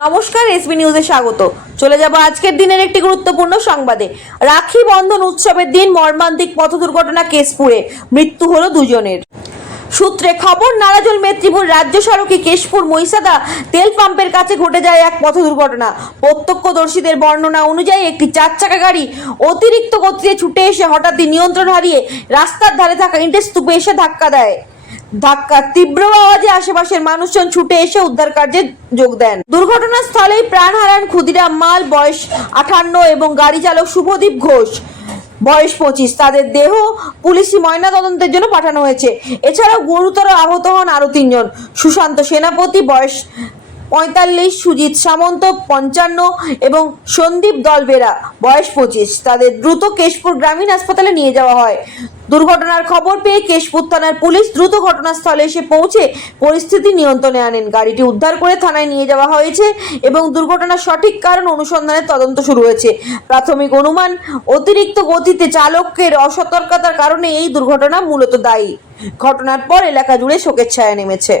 নমস্কার, এসবি নিউজে স্বাগত। চলে যাব আজকের দিনের একটি গুরুত্বপূর্ণ সংবাদে। রাখি বন্ধন উৎসবের দিন মর্মান্তিক পথ দুর্ঘটনা কেশপুরে, মৃত্যু হলো দুজনের। সূত্রে খবর, নারাজল মেদিনীপুর রাজ্য সড়কে কেশপুর মহিষাদা তেল পাম্পের কাছে ঘটে যায় এক পথ দুর্ঘটনা। প্রত্যক্ষদর্শীদের বর্ণনা অনুযায়ী একটি 4 চাকা গাড়ি অতিরিক্ত গতিতে ছুটে এসে হঠাৎই নিয়ন্ত্রণ হারিয়ে রাস্তার ধারে থাকা ইটের স্তূপে এসে ধাক্কা দেয়। ধাক্কার তীব্র আওয়াজে আশেপাশের মানুষজন ছুটে এসে উদ্ধার কার্যে যোগ দেন। দুর্ঘটনাস্থলেই প্রাণ হারান ক্ষুদিরাম মাল, বয়স 58, এবং গাড়ি চালক শুভদীপ ঘোষ, বয়স 25। তাদের দেহ পুলিশি ময়নাতদন্তের জন্য পাঠানো হয়েছে। এছাড়াও গুরুতর আহত হন আরো 3 জন। সুশান্ত সেনাপতি, বয়স 45, সুজিত সামন্ত 55 এবং সন্দীপ দলবেরা, বয়স 25। তাদের দ্রুত কেশপুর গ্রামীণ হাসপাতালে নিয়ে যাওয়া হয়। দুর্ঘটনার খবর পেয়ে কেশপুর থানার পুলিশ দ্রুত ঘটনাস্থলে এসে পৌঁছে পরিস্থিতি নিয়ন্ত্রণে আনেন। গাড়িটি উদ্ধার করে থানায় নিয়ে যাওয়া হয়েছে এবং দুর্ঘটনার সঠিক কারণ অনুসন্ধানের তদন্ত শুরু হয়েছে। প্রাথমিক অনুমান, অতিরিক্ত গতিতে চালকের অসতর্কতার কারণে এই দুর্ঘটনা মূলত দায়ী। ঘটনার পর এলাকা জুড়ে শোকের ছায়া নেমেছে।